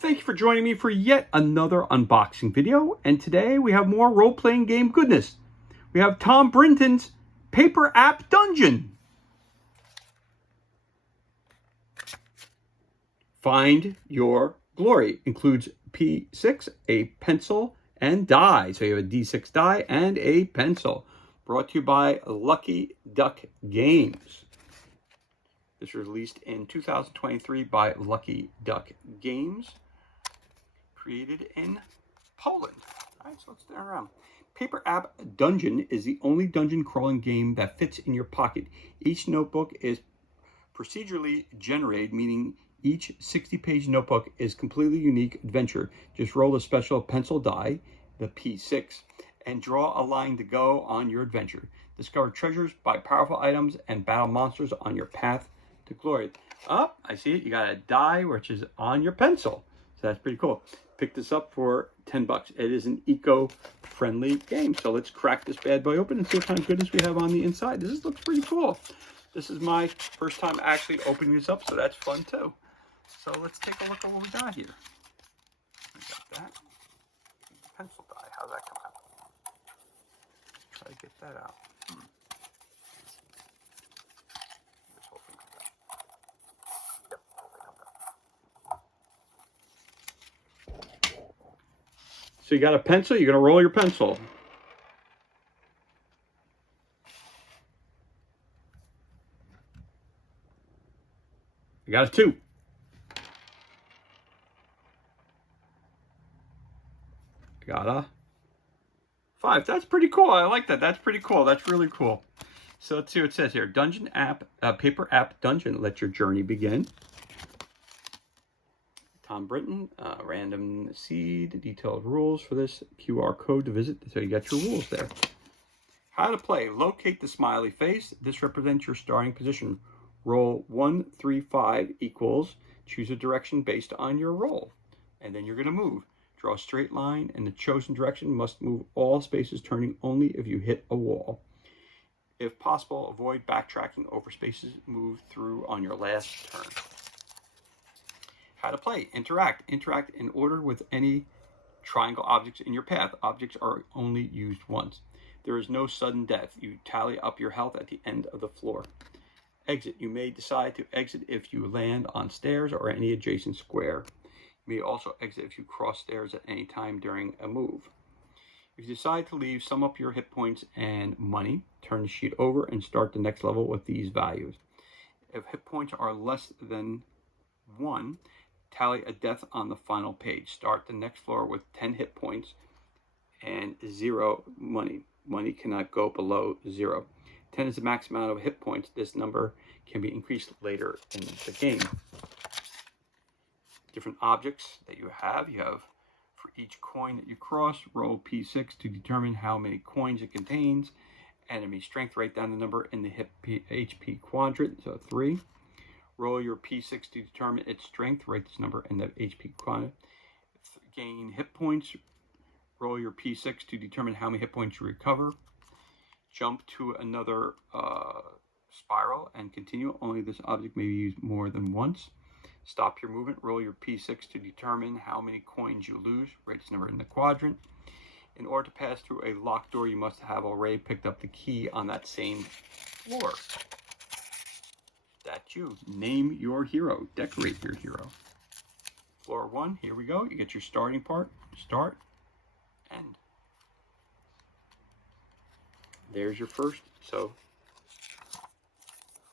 Thank you for joining me for yet another unboxing video, and today we have more role-playing game goodness. We have Tom Brinton's Paper App Dungeon. Find Your Glory includes P6, a pencil, and die. So you have a D6 die and a pencil. Brought to you by Lucky Duck Games. This was released in 2023 by Lucky Duck Games. Created in Poland. All right, so let's turn around. Paper App Dungeon is the only dungeon crawling game that fits in your pocket. Each notebook is procedurally generated, meaning each 60-page notebook is completely unique adventure. Just roll a special pencil die, the P6, and draw a line to go on your adventure. Discover treasures, buy powerful items, and battle monsters on your path to glory. Oh, I see it. You got a die which is on your pencil. So that's pretty cool. Pick this up for 10 bucks. It is an eco-friendly game. So let's crack this bad boy open and see what kind of goodness we have on the inside. This looks pretty cool. This is my first time actually opening this up, so that's fun too. So let's take a look at what we got here. We got that. Pencil die. How's that come out? Let's try to get that out. This whole thing comes out. Yep, the whole thing comes out. So you got a pencil, you're going to roll your pencil. You got a 2. Got a 5. That's pretty cool. I like that. That's pretty cool. That's really cool. So let's see what it says here. Dungeon app, Paper App Dungeon. Let your journey begin. Tom Brinton, random seed, detailed rules for this, QR code to visit. So you got your rules there. How to play. Locate the smiley face. This represents your starting position. Roll 1, 3, 5 equals. Choose a direction based on your roll. And then you're going to move. Draw a straight line, and the chosen direction must move all spaces, turning only if you hit a wall. If possible, avoid backtracking over spaces moved through on your last turn. How to play. Interact. Interact in order with any triangle objects in your path. Objects are only used once. There is no sudden death. You tally up your health at the end of the floor. Exit. You may decide to exit if you land on stairs or any adjacent square. You may also exit if you cross stairs at any time during a move. If you decide to leave, sum up your hit points and money. Turn the sheet over and start the next level with these values. If hit points are less than 1, tally a death on the final page. Start the next floor with 10 hit points and 0 money. Money cannot go below 0. 10 is the max amount of hit points. This number can be increased later in the game. Different objects that you have. You have, for each coin that you cross, roll P6 to determine how many coins it contains. Enemy strength, write down the number in the HP quadrant, so 3. Roll your P6 to determine its strength, write this number in the HP quadrant. Gain hit points, roll your P6 to determine how many hit points you recover. Jump to another spiral and continue. Only this object may be used more than once. Stop your movement. Roll your P6 to determine how many coins you lose. Write this number in the quadrant. In order to pass through a locked door, you must have already picked up the key on that same floor. That's you. Name your hero. Decorate your hero. Floor 1, here we go. You get your starting part. Start, end. There's your first. So,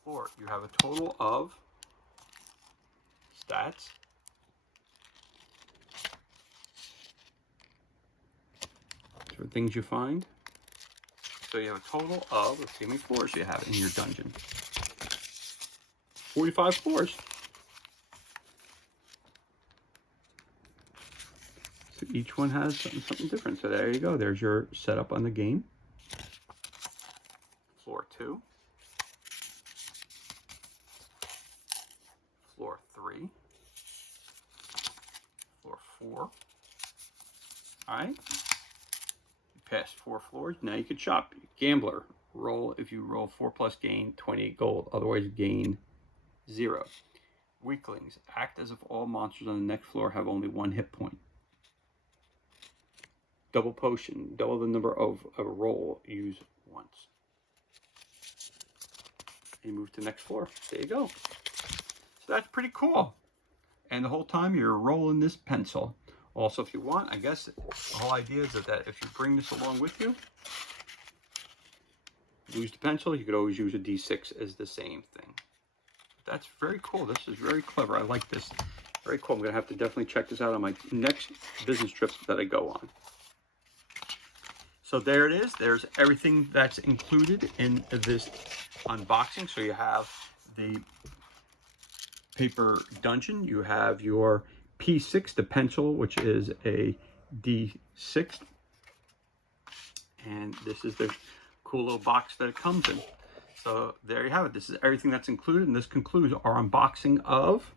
floor. You have a total of stats. For things you find. So you have a total of, let's see how many floors you have in your dungeon. 45 floors. So each one has something different. So there you go. There's your setup on the game. Floor 2. Floor 3. Floor 4. All right. You passed 4 floors. Now you could shop. Gambler. Roll. If you roll 4 plus, gain 28 gold. Otherwise, gain 0. Weaklings. Act as if all monsters on the next floor have only 1 hit point. Double potion. Double the number of a roll. Use once. And you move to the next floor. There you go. So that's pretty cool. And the whole time you're rolling this pencil. Also, if you want, I guess the whole idea is that if you bring this along with you, lose the pencil, you could always use a D6 as the same thing. That's very cool. This is very clever. I like this. Very cool. I'm going to have to definitely check this out on my next business trips that I go on. So there it is. There's everything that's included in this unboxing. So you have the paper dungeon. You have your P6, the pencil, which is a D6. And this is the cool little box that it comes in. So there you have it. This is everything that's included, and this concludes our unboxing of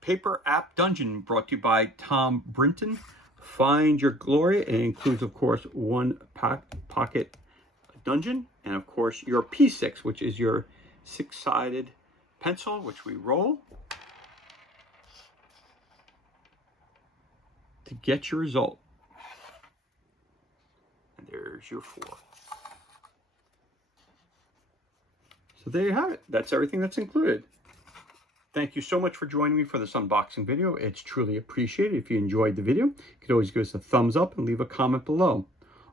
Paper App Dungeon, brought to you by Tom Brinton. Find Your Glory. It includes, of course, 1 pocket dungeon, and of course your P6, which is your 6-sided pencil, which we roll to get your result. And there's your 4. So there you have it. That's everything that's included. Thank you so much for joining me for this unboxing video. It's truly appreciated. If you enjoyed the video, you could always give us a thumbs up and leave a comment below.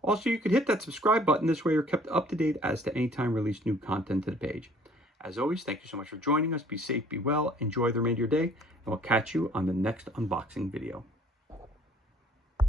Also, you could hit that subscribe button. This way you're kept up to date as to any time release new content to the page. As always, thank you so much for joining us. Be safe, be well, enjoy the remainder of your day, and we'll catch you on the next unboxing video.